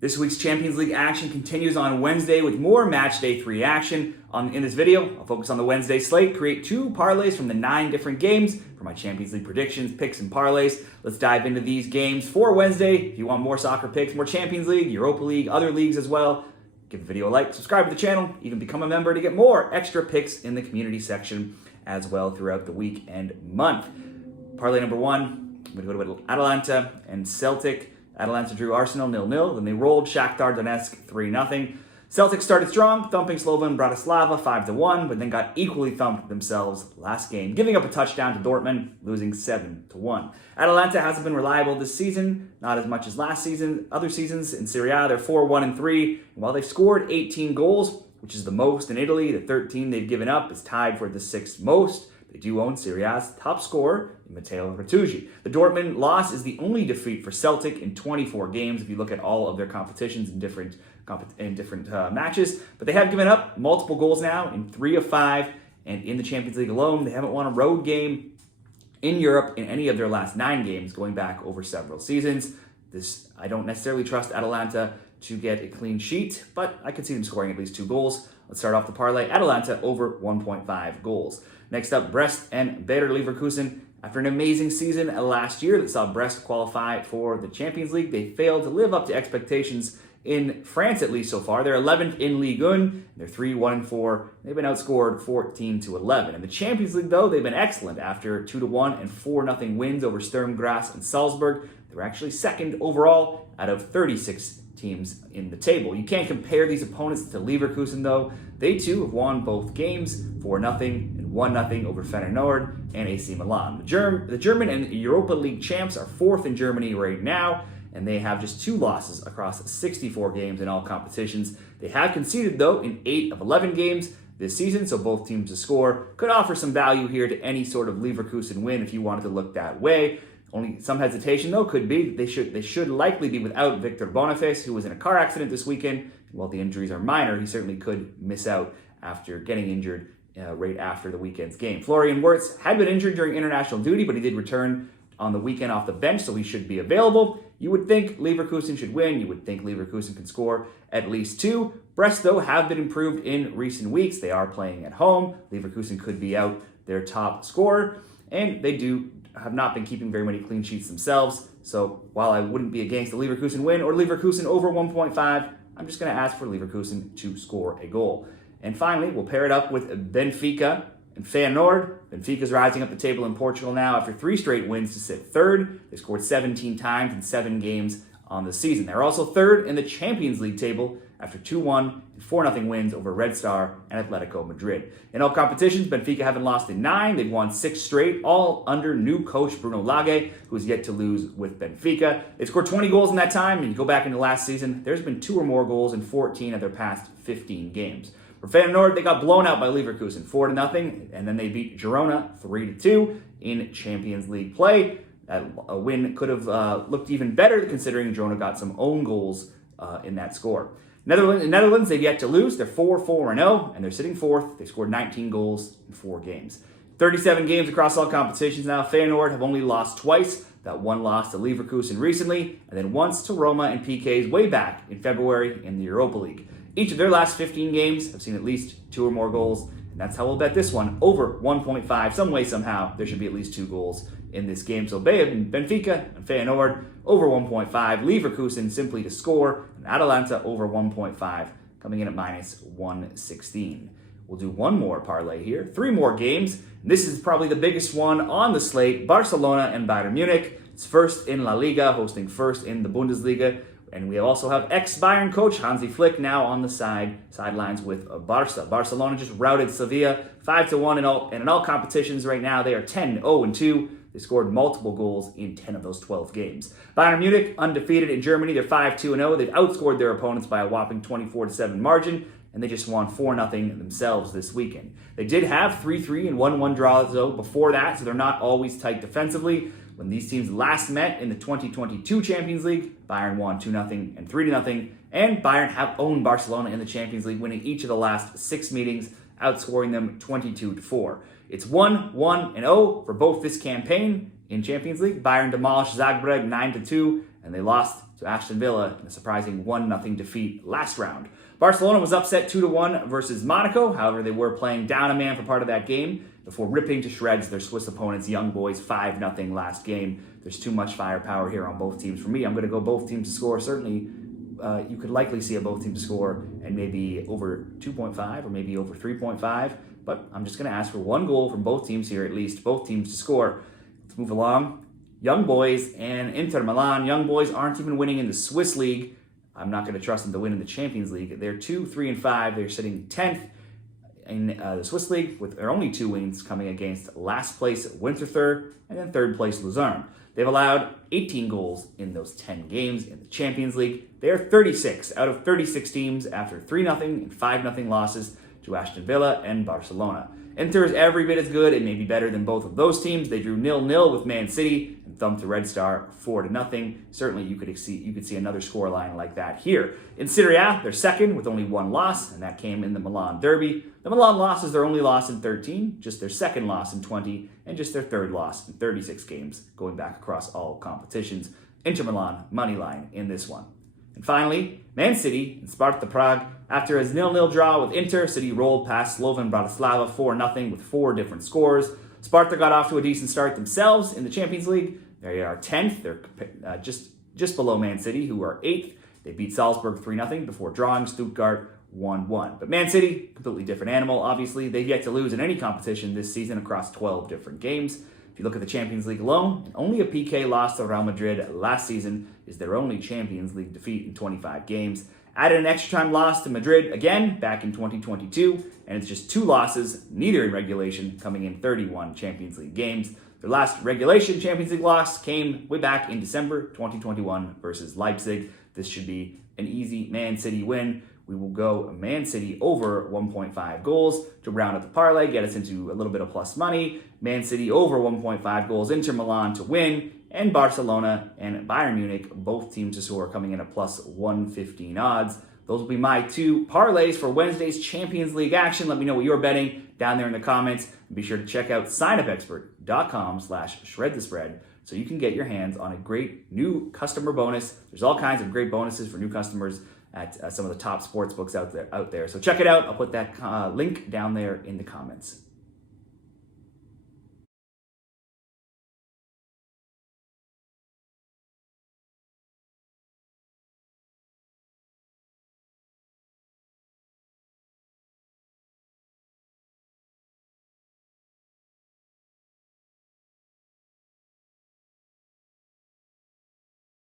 This week's Champions League action continues on Wednesday with more Matchday 3 action. In this video, I'll focus on the Wednesday slate, create 2 parlays from the 9 different games for my Champions League predictions, picks, and parlays. Let's dive into these games for Wednesday. If you want more soccer picks, more Champions League, Europa League, other leagues as well, give the video a like, subscribe to the channel, even become a member to get more extra picks in the community section as well throughout the week and month. Parlay number 1, I'm going to go to Atalanta and Celtic. Atalanta drew Arsenal 0-0, then they rolled Shakhtar Donetsk 3-0. Celtic started strong, thumping Slovan Bratislava 5-1, but then got equally thumped themselves last game, giving up a touchdown to Dortmund, losing 7-1. Atalanta hasn't been reliable this season, not as much as last season. Other seasons in Serie A, they're 4-1-3, and while they've scored 18 goals, which is the most in Italy, the 13 they've given up is tied for the 6th most. They do own Serie A's top scorer, Matteo Bertuzzi. The Dortmund loss is the only defeat for Celtic in 24 games if you look at all of their competitions in different matches. But they have given up multiple goals now in 3 of 5, and in the Champions League alone, they haven't won a road game in Europe in any of their last 9 games going back over several seasons. I don't necessarily trust Atalanta to get a clean sheet, but I could see them scoring at least 2 goals. Let's start off the parlay. Atalanta over 1.5 goals. Next up, Brest and Bayern Leverkusen. After an amazing season last year that saw Brest qualify for the Champions League, they failed to live up to expectations in France, at least so far. They're 11th in Ligue 1. They're 3-1-4. They've been outscored 14-11. In the Champions League, though, they've been excellent. After 2-1 and 4-0 wins over Sturm Graz and Salzburg, they were actually second overall out of 36 teams in the table. You can't compare these opponents to Leverkusen, though. They too have won both games, 4-0 and 1-0 over Feyenoord and AC Milan. The German and Europa League champs are 4th in Germany right now, and they have just 2 losses across 64 games in all competitions. They have conceded, though, in 8 of 11 games this season, so both teams to score could offer some value here to any sort of Leverkusen win if you wanted to look that way. Only some hesitation, though, could be they should likely be without Victor Boniface, who was in a car accident this weekend. While the injuries are minor, he certainly could miss out after getting injured right after the weekend's game. Florian Wirtz had been injured during international duty, but he did return on the weekend off the bench, so he should be available. You would think Leverkusen should win. You would think Leverkusen can score at least 2. Brest, though, have been improved in recent weeks. They are playing at home. Leverkusen could be out their top scorer, and they have not been keeping very many clean sheets themselves. So while I wouldn't be against the Leverkusen win or Leverkusen over 1.5, I'm just going to ask for Leverkusen to score a goal. And finally, we'll pair it up with Benfica and Feyenoord. Benfica's rising up the table in Portugal now after 3 straight wins to sit 3rd. They scored 17 times in 7 games on the season. They're also 3rd in the Champions League table after 2-1 and 4-0 wins over Red Star and Atletico Madrid. In all competitions, Benfica haven't lost in 9. They've won 6 straight, all under new coach Bruno Lage, who has yet to lose with Benfica. They scored 20 goals in that time, and you go back into last season, there's been 2 or more goals in 14 of their past 15 games. For Feyenoord, they got blown out by Leverkusen 4-0, and then they beat Girona 3-2 in Champions League play. A win could have looked even better considering Girona got some own goals in that score. Netherlands, they've yet to lose. They're 4-4-0, and they're sitting 4th. They scored 19 goals in 4 games. 37 games across all competitions now. Feyenoord have only lost twice. That one loss to Leverkusen recently, and then once to Roma and PK's way back in February in the Europa League. Each of their last 15 games have seen at least 2 or more goals, and that's how we'll bet this one. Over 1.5, some way, somehow, there should be at least 2 goals in this game. So Benfica and Feyenoord over 1.5, Leverkusen simply to score, and Atalanta over 1.5, coming in at minus 116. We'll do one more parlay here, 3 more games. This is probably the biggest one on the slate. Barcelona and Bayern Munich. It's 1st in La Liga, hosting 1st in the Bundesliga. And we also have ex-Bayern coach Hansi Flick now on the sidelines with Barca. Barcelona just routed Sevilla 5-1 in all competitions right now. They are 10-0-2. They scored multiple goals in 10 of those 12 games. Bayern Munich, undefeated in Germany. They're 5-2-0. They've outscored their opponents by a whopping 24-7 margin, and they just won 4-0 themselves this weekend. They did have 3-3 and 1-1 draws, though, before that, so they're not always tight defensively. When these teams last met in the 2022 Champions League, Bayern won 2-0 and 3-0, and Bayern have owned Barcelona in the Champions League, winning each of the last 6 meetings, outscoring them 22-4. It's 1-1-0 for both this campaign in Champions League. Bayern demolished Zagreb 9-2, and they lost to Aston Villa in a surprising 1-0 defeat last round. Barcelona was upset 2-1 versus Monaco. However, they were playing down a man for part of that game before ripping to shreds their Swiss opponents, Young Boys, 5-0 last game. There's too much firepower here on both teams. For me, I'm going to go both teams to score. Certainly, you could likely see a both teams to score and maybe over 2.5 or maybe over 3.5. But I'm just going to ask for one goal from both teams here, at least both teams to score. Let's move along. Young Boys and Inter Milan. Young Boys aren't even winning in the Swiss League. I'm not going to trust them to win in the Champions League. They're 2, 3, and 5. They're sitting 10th in the Swiss League with their only 2 wins coming against last place Winterthur and then third place Luzern. They've allowed 18 goals in those 10 games in the Champions League. They are 36 out of 36 teams after 3-0 and 5-0 losses to Aston Villa and Barcelona. Inter is every bit as good and maybe better than both of those teams. They drew 0-0 with Man City and thumped the Red Star 4-0. Certainly you could see another scoreline like that here. In Serie A, they're second with only 1 loss, and that came in the Milan Derby. The Milan loss is their only loss in 13, just their second loss in 20, and just their third loss in 36 games, going back across all competitions. Inter Milan, money line in this one. And finally, Man City and Sparta Prague. After a 0-0 draw with Inter, City rolled past Slovan Bratislava 4-0 with 4 different scores. Sparta got off to a decent start themselves in the Champions League. They are 10th. They're just below Man City, who are 8th. They beat Salzburg 3-0 before drawing Stuttgart 1-1. But Man City, completely different animal, obviously. They've yet to lose in any competition this season across 12 different games. If you look at the Champions League alone, only a PK loss to Real Madrid last season is their only Champions League defeat in 25 games. Added an extra time loss to Madrid again back in 2022, and it's just 2 losses, neither in regulation, coming in 31 Champions League games. Their last regulation Champions League loss came way back in December 2021 versus Leipzig. This should be an easy Man City win. We will go Man City over 1.5 goals to round up the parlay, get us into a little bit of plus money. Man City over 1.5 goals, Inter Milan to win, and Barcelona and Bayern Munich, both teams to score, coming in at plus 115 odds. Those will be my 2 parlays for Wednesday's Champions League action. Let me know what you're betting down there in the comments. And be sure to check out signupexpert.com/shredthespread so you can get your hands on a great new customer bonus. There's all kinds of great bonuses for new customers at some of the top sports books out there. So check it out. I'll put that link down there in the comments.